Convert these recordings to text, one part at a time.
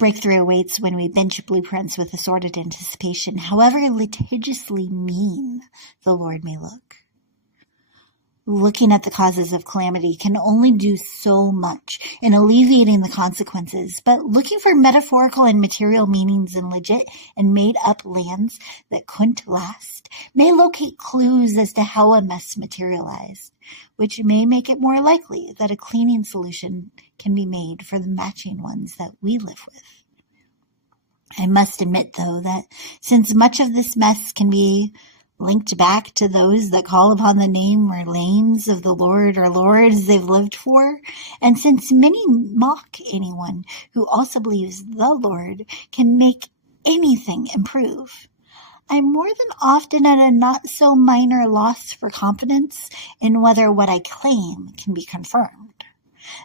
Breakthrough awaits when we bench blueprints with assorted anticipation, however litigiously mean the Lord may look. Looking at the causes of calamity can only do so much in alleviating the consequences, but looking for metaphorical and material meanings in legit and made-up lands that couldn't last may locate clues as to how a mess materialized, which may make it more likely that a cleaning solution can be made for the matching ones that we live with. I must admit, though, that since much of this mess can be linked back to those that call upon the name or names of the Lord or lords they've lived for, and since many mock anyone who also believes the Lord can make anything improve, I'm more than often at a not-so-minor loss for confidence in whether what I claim can be confirmed.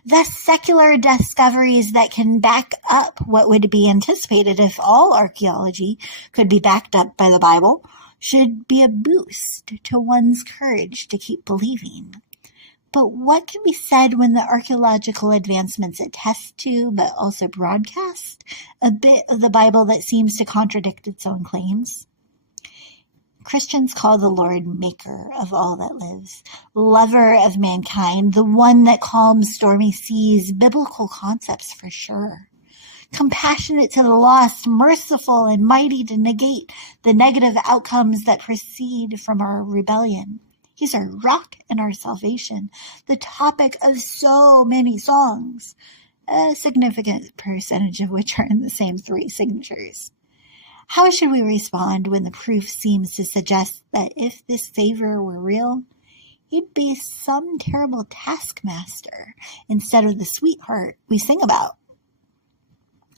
Thus, secular discoveries that can back up what would be anticipated if all archaeology could be backed up by the Bible should be a boost to one's courage to keep believing. But what can be said when the archaeological advancements attest to, but also broadcast, a bit of the Bible that seems to contradict its own claims? Christians call the Lord maker of all that lives, lover of mankind, the one that calms stormy seas, biblical concepts for sure. Compassionate to the lost, merciful and mighty to negate the negative outcomes that proceed from our rebellion. He's our rock and our salvation, the topic of so many songs, a significant percentage of which are in the same 3 signatures. How should we respond when the proof seems to suggest that if this Savior were real, he'd be some terrible taskmaster instead of the sweetheart we sing about?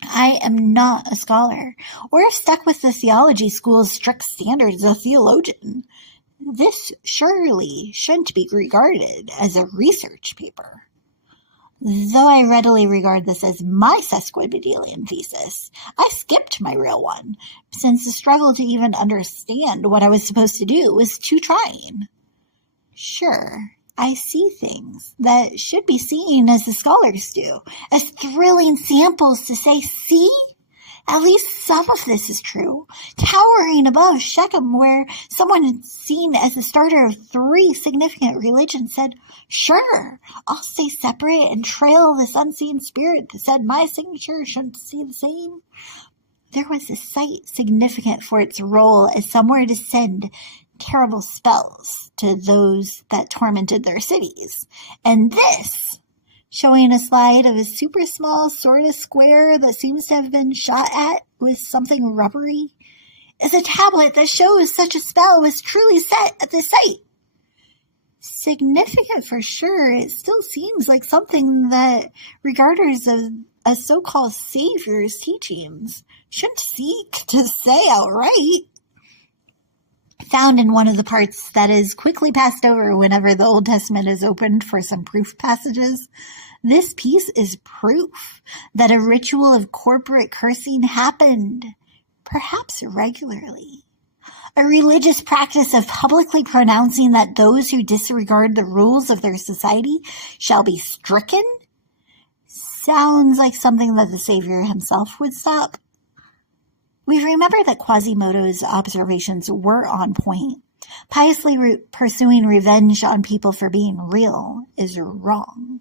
I am not a scholar, or stuck with the theology school's strict standards of theologian. This surely shouldn't be regarded as a research paper. Though I readily regard this as my sesquipedalian thesis, I skipped my real one, since the struggle to even understand what I was supposed to do was too trying. Sure, I see things that should be seen as the scholars do, as thrilling samples to say, see? At least some of this is true. Towering above Shechem, where someone seen as the starter of 3 significant religions said, sure, I'll stay separate and trail this unseen spirit that said my signature shouldn't see the same. There was a site significant for its role as somewhere to send terrible spells to those that tormented their cities. And this, showing a slide of a super small sort of square that seems to have been shot at with something rubbery, is a tablet that shows such a spell was truly set at this site. Significant for sure, it still seems like something that regarders of a so-called savior's teachings shouldn't seek to say outright. Found in one of the parts that is quickly passed over whenever the Old Testament is opened for some proof passages, this piece is proof that a ritual of corporate cursing happened, perhaps regularly. A religious practice of publicly pronouncing that those who disregard the rules of their society shall be stricken sounds like something that the Savior himself would stop. We remember that Quasimodo's observations were on point. Piously pursuing revenge on people for being real is wrong.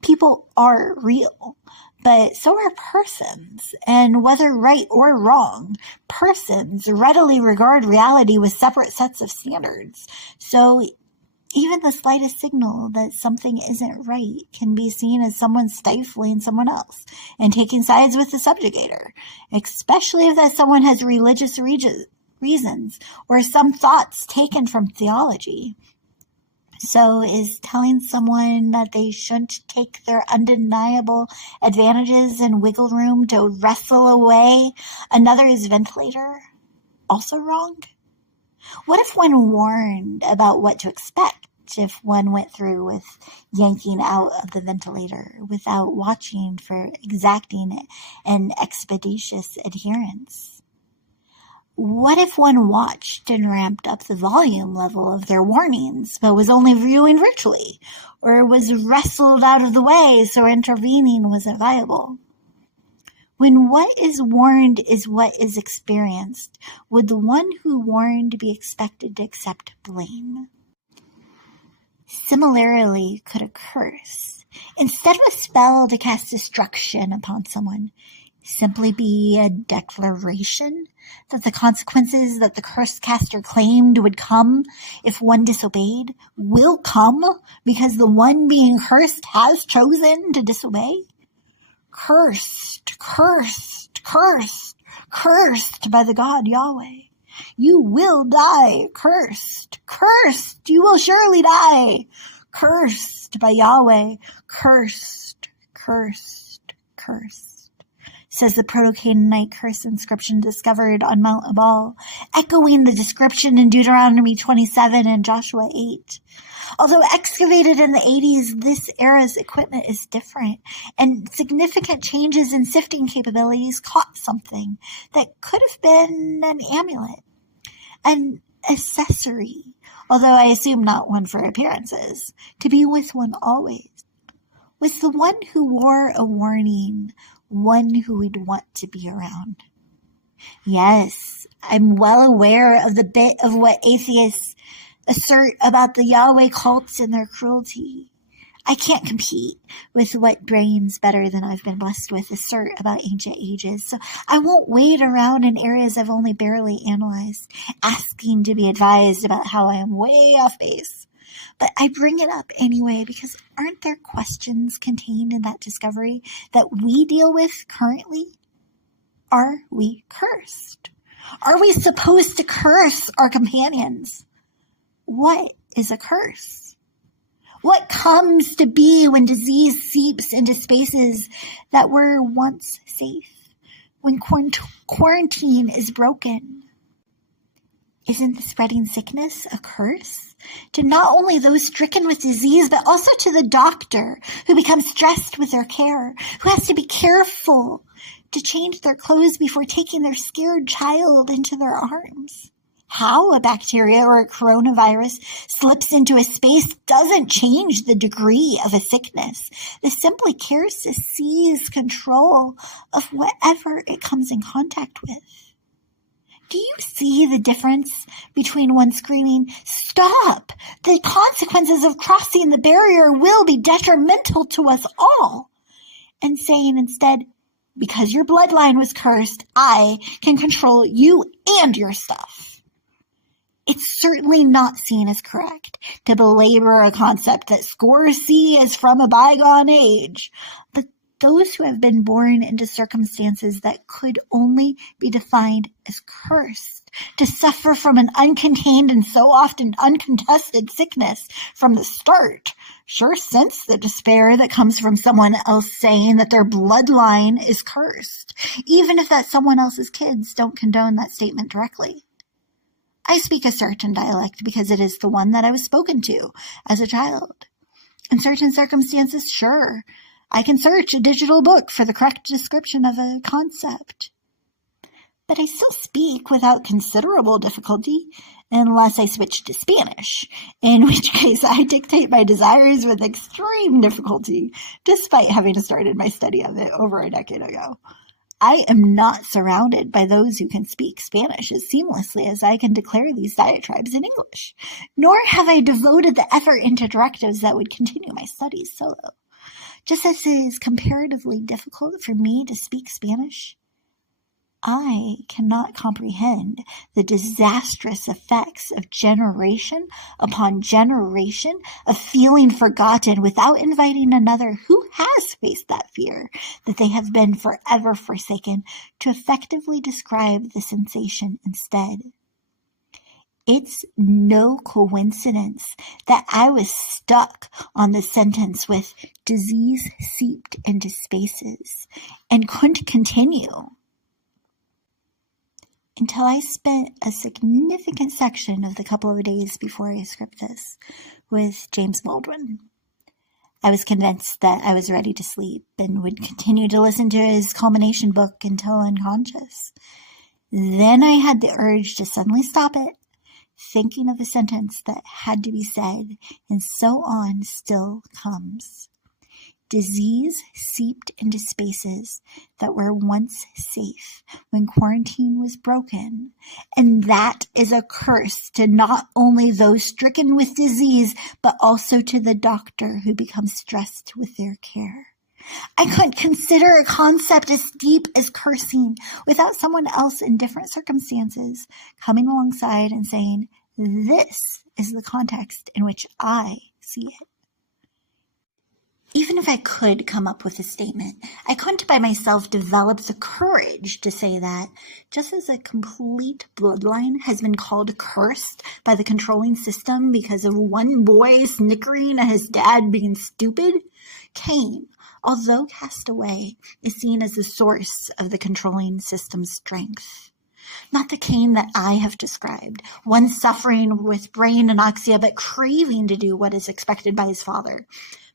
People are real, but so are persons, and whether right or wrong, persons readily regard reality with separate sets of standards. So even the slightest signal that something isn't right can be seen as someone stifling someone else and taking sides with the subjugator, especially if that someone has religious reasons or some thoughts taken from theology. So is telling someone that they shouldn't take their undeniable advantages and wiggle room to wrestle away another's ventilator also wrong? What if one warned about what to expect if one went through with yanking out of the ventilator without watching for exacting an expeditious adherence? What if one watched and ramped up the volume level of their warnings, but was only viewing virtually, or was wrestled out of the way so intervening wasn't viable? When what is warned is what is experienced, would the one who warned be expected to accept blame? Similarly could a curse, instead of a spell to cast destruction upon someone, simply be a declaration that the consequences that the curse caster claimed would come if one disobeyed will come because the one being cursed has chosen to disobey? Cursed, cursed, cursed, cursed by the God Yahweh. You will die, cursed, cursed, you will surely die, cursed by Yahweh, cursed, cursed, cursed, says the Proto-Canaanite curse inscription discovered on Mount Ebal, echoing the description in Deuteronomy 27 and Joshua 8. Although excavated in the 80s, this era's equipment is different, and significant changes in sifting capabilities caught something that could have been an amulet, an accessory, although I assume not one for appearances, to be with one always. Was the one who wore a warning one who we'd want to be around? Yes, I'm well aware of the bit of what atheists assert about the Yahweh cults and their cruelty. I can't compete with what brains better than I've been blessed with assert about ancient ages, so I won't wade around in areas I've only barely analyzed, asking to be advised about how I am way off base. But I bring it up anyway because aren't there questions contained in that discovery that we deal with currently? Are we cursed? Are we supposed to curse our companions? What is a curse? What comes to be when disease seeps into spaces that were once safe? When quarantine is broken? Isn't the spreading sickness a curse? To not only those stricken with disease, but also to the doctor who becomes stressed with their care, who has to be careful to change their clothes before taking their scared child into their arms. How a bacteria or a coronavirus slips into a space doesn't change the degree of a sickness. It simply cares to seize control of whatever it comes in contact with. Do you see the difference between one screaming, "Stop! The consequences of crossing the barrier will be detrimental to us all," and saying instead, "Because your bloodline was cursed, I can control you and your stuff"? It's certainly not seen as correct to belabor a concept that scores see as from a bygone age, but those who have been born into circumstances that could only be defined as cursed, to suffer from an uncontained and so often uncontested sickness from the start, sure sense the despair that comes from someone else saying that their bloodline is cursed, even if that someone else's kids don't condone that statement directly. I speak a certain dialect because it is the one that I was spoken to as a child. In certain circumstances, sure, I can search a digital book for the correct description of a concept. But I still speak without considerable difficulty, unless I switch to Spanish, in which case I dictate my desires with extreme difficulty, despite having started my study of it over a decade ago. I am not surrounded by those who can speak Spanish as seamlessly as I can declare these diatribes in English, nor have I devoted the effort into directives that would continue my studies solo. Just as it is comparatively difficult for me to speak Spanish, I cannot comprehend the disastrous effects of generation upon generation of feeling forgotten without inviting another who has faced that fear that they have been forever forsaken to effectively describe the sensation instead. It's no coincidence that I was stuck on the sentence with disease seeped into spaces and couldn't continue until I spent a significant section of the couple of days before I script this with James Baldwin. I was convinced that I was ready to sleep and would continue to listen to his culmination book until unconscious. Then I had the urge to suddenly stop it, thinking of a sentence that had to be said, and so on still comes. Disease seeped into spaces that were once safe when quarantine was broken, and that is a curse to not only those stricken with disease, but also to the doctor who becomes stressed with their care. I couldn't consider a concept as deep as cursing without someone else in different circumstances coming alongside and saying, this is the context in which I see it. Even if I could come up with a statement, I couldn't by myself develop the courage to say that, just as a complete bloodline has been called cursed by the controlling system because of one boy snickering at his dad being stupid, Cain, although cast away, is seen as the source of the controlling system's strength. Not the Cain that I have described, one suffering with brain anoxia but craving to do what is expected by his father,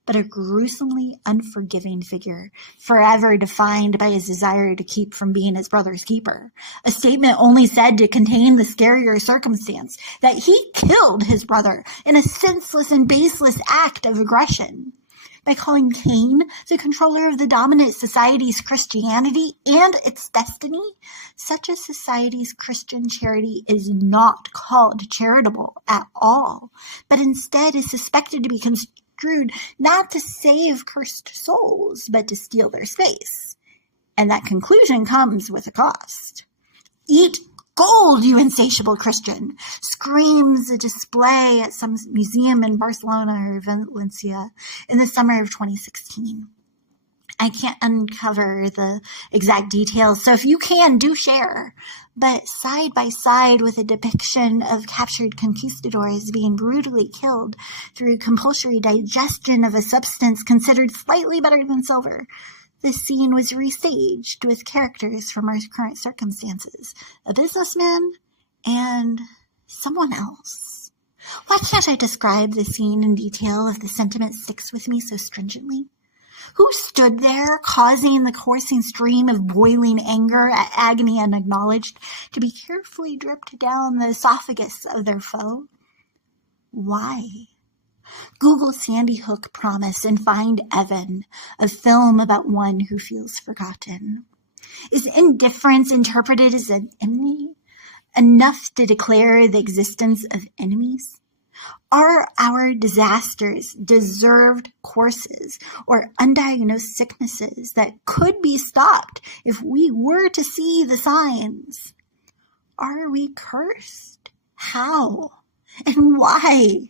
but a gruesomely unforgiving figure, forever defined by his desire to keep from being his brother's keeper. A statement only said to contain the scarier circumstance that he killed his brother in a senseless and baseless act of aggression. By calling Cain the controller of the dominant society's Christianity and its destiny, such a society's Christian charity is not called charitable at all, but instead is suspected to be construed not to save cursed souls, but to steal their space. And that conclusion comes with a cost. Eat gold, you insatiable Christian, screams a display at some museum in Barcelona or Valencia in the summer of 2016. I can't uncover the exact details, so if you can, do share. But side by side with a depiction of captured conquistadors being brutally killed through compulsory digestion of a substance considered slightly better than silver, this scene was restaged with characters from our current circumstances, a businessman and someone else. Why can't I describe the scene in detail if the sentiment sticks with me so stringently? Who stood there, causing the coursing stream of boiling anger at agony unacknowledged to be carefully dripped down the esophagus of their foe? Why? Google Sandy Hook Promise and find Evan, a film about one who feels forgotten. Is indifference interpreted as an enemy enough to declare the existence of enemies? Are our disasters deserved courses or undiagnosed sicknesses that could be stopped if we were to see the signs? Are we cursed? How? And why?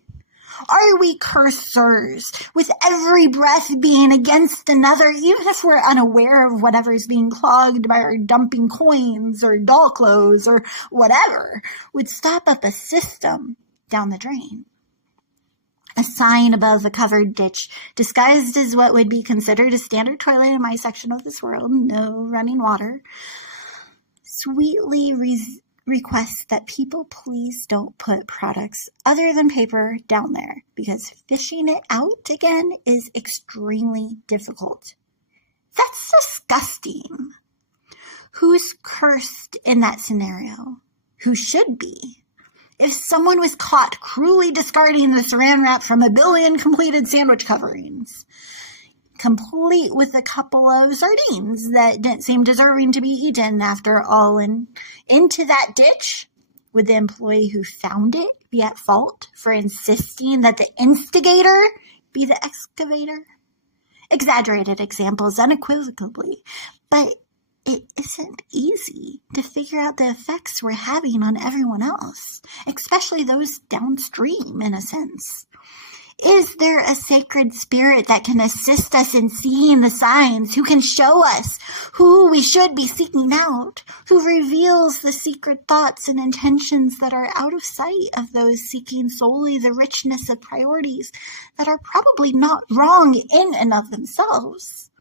Are we cursers, with every breath being against another, even if we're unaware of whatever's being clogged by our dumping coins or doll clothes or whatever would stop up a system down the drain? A sign above a covered ditch, disguised as what would be considered a standard toilet in my section of this world, no running water, sweetly requests that people please don't put products other than paper down there, because fishing it out again is extremely difficult. That's disgusting. Who's cursed in that scenario? Who should be? If someone was caught cruelly discarding the saran wrap from 1 billion completed sandwich coverings, complete with a couple of sardines that didn't seem deserving to be eaten after all, and into that ditch, would the employee who found it be at fault for insisting that the instigator be the excavator? Exaggerated examples unequivocally, but it isn't easy to figure out the effects we're having on everyone else, especially those downstream, in a sense. Is there a sacred spirit that can assist us in seeing the signs, who can show us who we should be seeking out, who reveals the secret thoughts and intentions that are out of sight of those seeking solely the richness of priorities that are probably not wrong in and of themselves?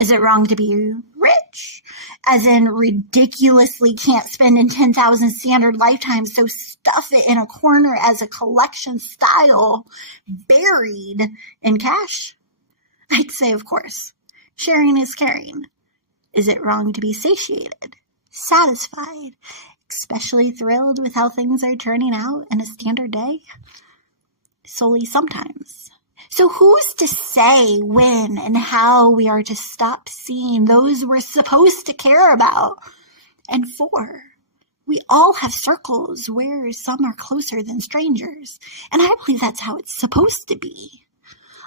Is it wrong to be rich? As in ridiculously can't spend in 10,000 standard lifetimes, so stuff it in a corner as a collection style, buried in cash? I'd say, of course. Sharing is caring. Is it wrong to be satiated, satisfied, especially thrilled with how things are turning out in a standard day? Solely sometimes. So who's to say when and how we are to stop seeing those we're supposed to care about and for? We all have circles where some are closer than strangers, and I believe that's how it's supposed to be.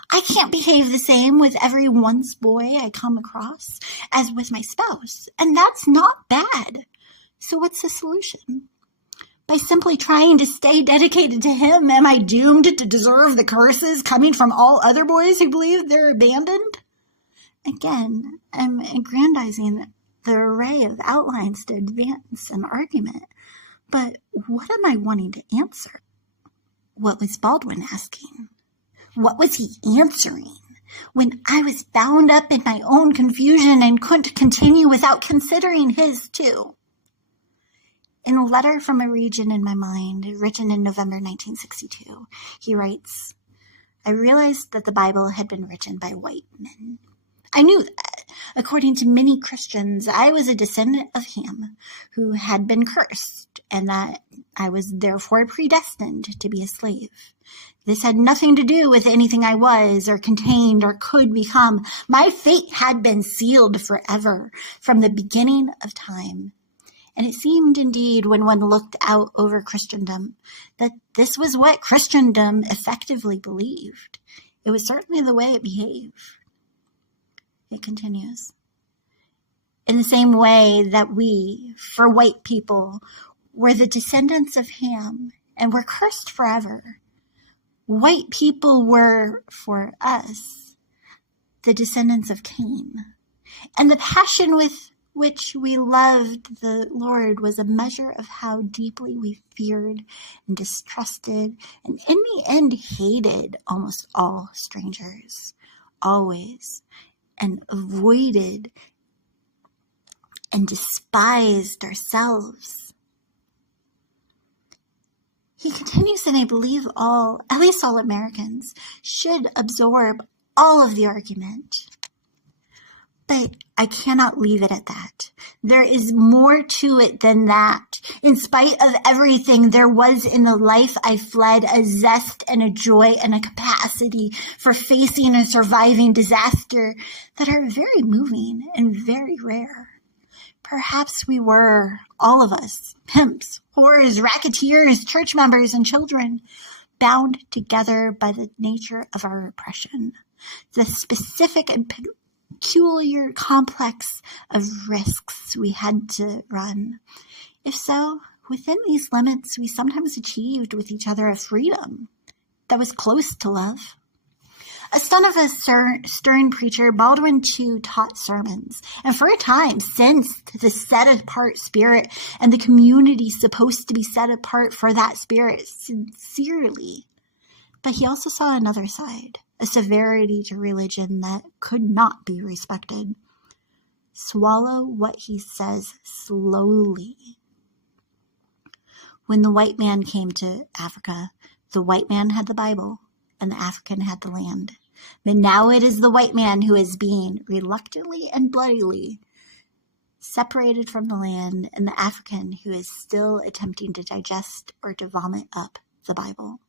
I can't behave the same with every once boy I come across as with my spouse, and that's not bad. So what's the solution? By simply trying to stay dedicated to him, am I doomed to deserve the curses coming from all other boys who believe they're abandoned? Again, I'm aggrandizing the array of outlines to advance an argument. But what am I wanting to answer? What was Baldwin asking? What was he answering when I was bound up in my own confusion and couldn't continue without considering his too? In a letter from a region in my mind, written in November 1962, he writes, I realized that the Bible had been written by white men. I knew that, according to many Christians, I was a descendant of Ham, who had been cursed, and that I was therefore predestined to be a slave. This had nothing to do with anything I was, or contained, or could become. My fate had been sealed forever, from the beginning of time. And it seemed indeed, when one looked out over Christendom, that this was what Christendom effectively believed. It was certainly the way it behaved. It continues. In the same way that we, for white people, were the descendants of Ham and were cursed forever, white people were, for us, the descendants of Cain. And the passion with which we loved the Lord was a measure of how deeply we feared and distrusted and in the end hated almost all strangers, always, and avoided and despised ourselves. He continues, and I believe at least all Americans, should absorb all of the argument. But I cannot leave it at that. There is more to it than that. In spite of everything, there was in the life I fled a zest and a joy and a capacity for facing and surviving disaster that are very moving and very rare. Perhaps we were, all of us, pimps, whores, racketeers, church members, and children, bound together by the nature of our oppression, the specific and peculiar complex of risks we had to run. If so, within these limits, we sometimes achieved with each other a freedom that was close to love. A son of a stern preacher, Baldwin too taught sermons, and for a time sensed the set-apart spirit and the community supposed to be set apart for that spirit sincerely. But he also saw another side, a severity to religion that could not be respected. Swallow what he says slowly. When the white man came to Africa, the white man had the Bible, and the African had the land. But now it is the white man who is being, reluctantly and bloodily, separated from the land, and the African who is still attempting to digest or to vomit up the Bible.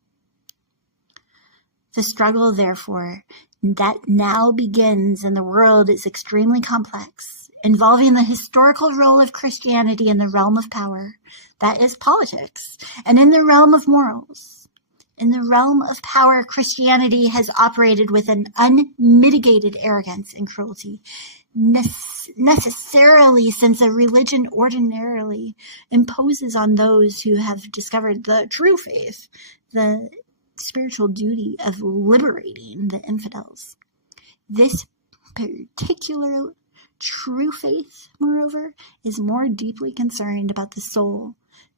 The struggle, therefore, that now begins in the world is extremely complex, involving the historical role of Christianity in the realm of power, that is politics, and in the realm of morals. In the realm of power, Christianity has operated with an unmitigated arrogance and cruelty, necessarily, since a religion ordinarily imposes on those who have discovered the true faith, the spiritual duty of liberating the infidels. This particular true faith, moreover, is more deeply concerned about the soul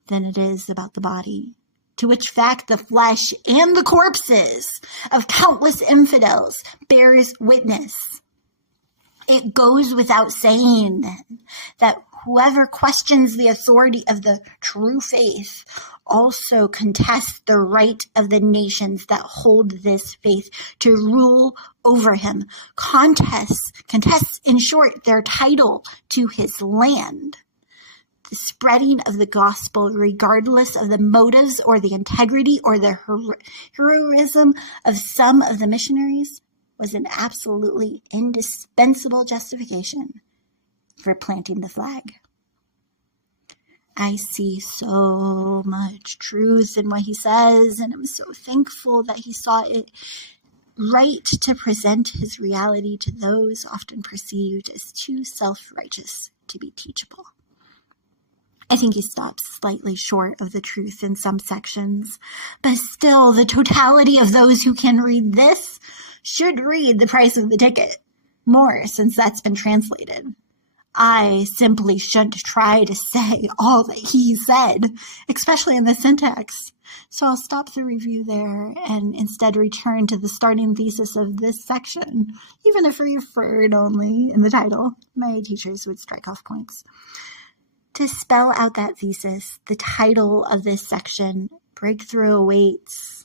than it is about the body, to which fact the flesh and the corpses of countless infidels bears witness. It goes without saying, then, that whoever questions the authority of the true faith also contests the right of the nations that hold this faith to rule over him, contests, in short, their title to his land. the spreading of the gospel, regardless of the motives or the integrity or the heroism of some of the missionaries, was an absolutely indispensable justification for planting the flag. I see so much truth in what he says, and I'm so thankful that he saw it right to present his reality to those often perceived as too self-righteous to be teachable. I think he stops slightly short of the truth in some sections, but still the totality of those who can read this should read The Price of the Ticket more, since that's been translated. I simply shouldn't try to say all that he said, especially in the syntax. So I'll stop the review there and instead return to the starting thesis of this section, even if referred only in the title. My teachers would strike off points. To spell out that thesis, the title of this section, Breakthrough Awaits.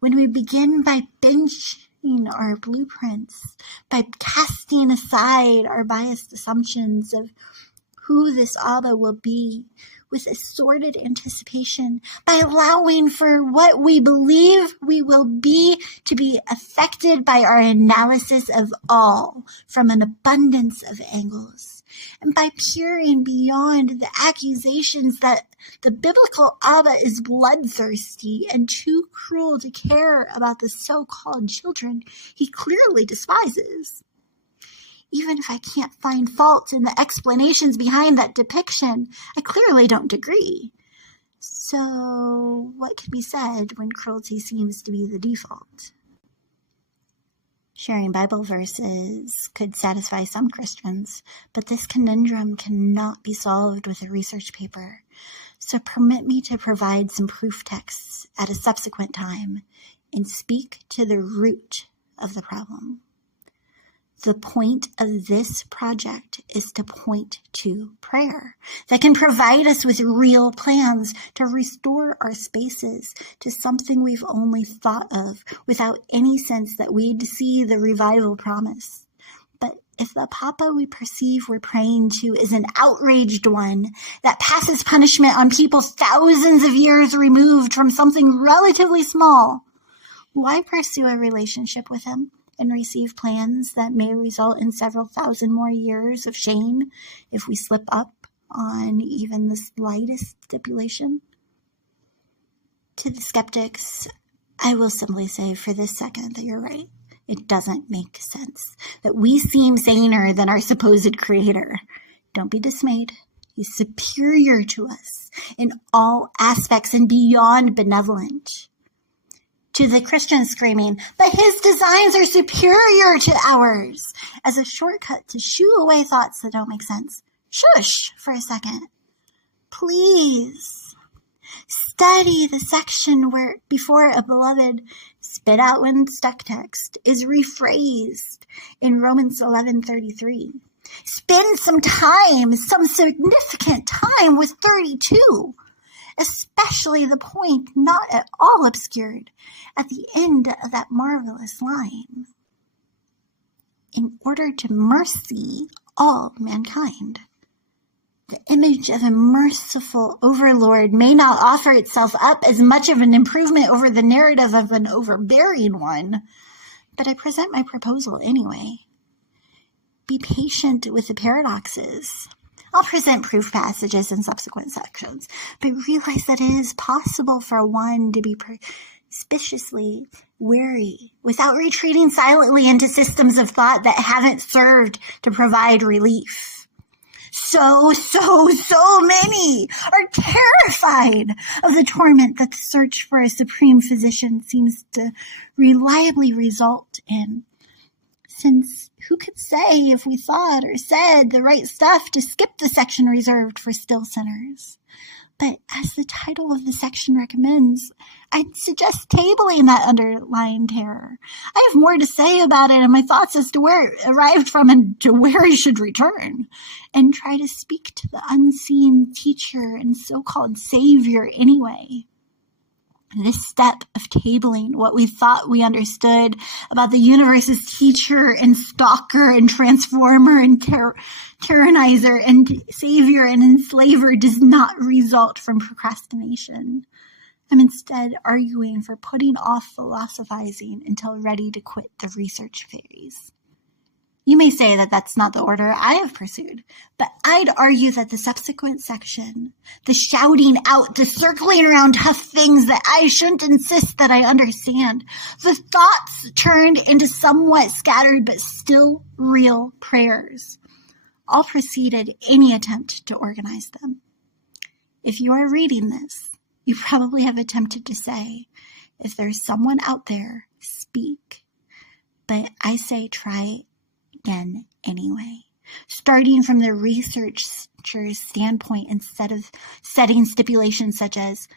When we begin by benching our blueprints, by casting aside our biased assumptions of who this Abba will be, with assorted anticipation, by allowing for what we believe we will be to be affected by our analysis of all from an abundance of angles, and by peering beyond the accusations that the biblical Abba is bloodthirsty and too cruel to care about the so-called children he clearly despises. Even if I can't find fault in the explanations behind that depiction, I clearly don't agree. So what can be said when cruelty seems to be the default? Sharing Bible verses could satisfy some Christians, but this conundrum cannot be solved with a research paper. So permit me to provide some proof texts at a subsequent time and speak to the root of the problem. The point of this project is to point to prayer that can provide us with real plans to restore our spaces to something we've only thought of without any sense that we'd see the revival promise. But if the Papa we perceive we're praying to is an outraged one that passes punishment on people thousands of years removed from something relatively small, why pursue a relationship with him and receive plans that may result in several thousand more years of shame if we slip up on even the slightest stipulation? To the skeptics, I will simply say for this second that you're right. It doesn't make sense that we seem saner than our supposed creator. Don't be dismayed. He's superior to us in all aspects and beyond benevolent. To the Christians screaming, but his designs are superior to ours, as a shortcut to shoo away thoughts that don't make sense. Shush for a second. Please. Study the section where before a beloved spit out when stuck text is rephrased in Romans 11:33. Spend some time, some significant time with 32. Especially the point not at all obscured at the end of that marvelous line. In order to mercy all mankind. The image of a merciful overlord may not offer itself up as much of an improvement over the narrative of an overbearing one, but I present my proposal anyway. Be patient with the paradoxes. I'll present proof passages in subsequent sections, but realize that it is possible for one to be suspiciously wary without retreating silently into systems of thought that haven't served to provide relief. So many are terrified of the torment that the search for a supreme physician seems to reliably result in. Since who could say if we thought or said the right stuff to skip the section reserved for still sinners? But as the title of the section recommends, I'd suggest tabling that underlying terror. I have more to say about it and my thoughts as to where it arrived from and to where it should return, and try to speak to the unseen teacher and so-called savior anyway. This step of tabling what we thought we understood about the universe's teacher and stalker and transformer and tyrannizer and savior and enslaver does not result from procrastination. I'm instead arguing for putting off philosophizing until ready to quit the research phase. You may say that that's not the order I have pursued, but I'd argue that the subsequent section, the shouting out, the circling around tough things that I shouldn't insist that I understand, the thoughts turned into somewhat scattered but still real prayers, all preceded any attempt to organize them. If you are reading this, you probably have attempted to say, if there's someone out there, speak. But I say try again anyway, starting from the researcher's standpoint instead of setting stipulations such as,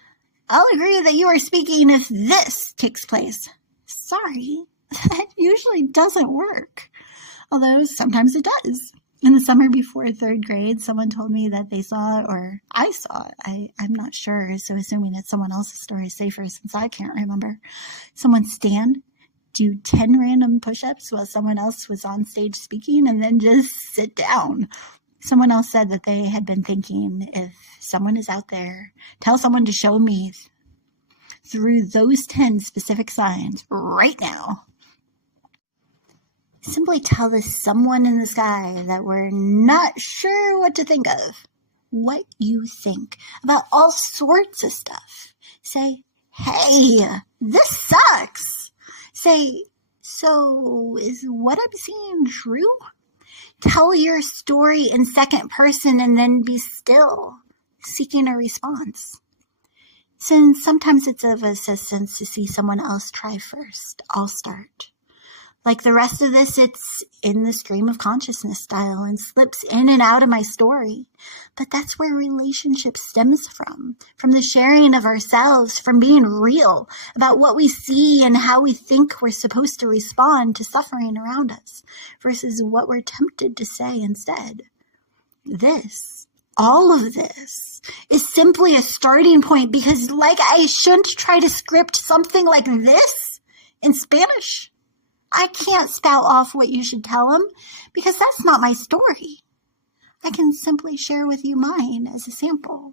I'll agree that you are speaking if this takes place. Sorry, that usually doesn't work, although sometimes it does. In the summer before third grade, someone told me that they saw, or I saw, I'm not sure, so assuming it's someone else's story is safer since I can't remember, someone stand, do 10 random push-ups while someone else was on stage speaking, and then just sit down. Someone else said that they had been thinking, if someone is out there, tell someone to show me through those 10 specific signs right now. Simply tell this someone in the sky that we're not sure what to think of, what you think about all sorts of stuff. Say, hey, this sucks. Say, so is what I'm seeing true? Tell your story in second person and then be still, seeking a response. Since sometimes it's of assistance to see someone else try first, I'll start. Like the rest of this, it's in the stream of consciousness style and slips in and out of my story. But that's where relationship stems from the sharing of ourselves, from being real about what we see and how we think we're supposed to respond to suffering around us versus what we're tempted to say instead. All of this, is simply a starting point because I shouldn't try to script something like this in Spanish. I can't spout off what you should tell him because that's not my story. I can simply share with you mine as a sample.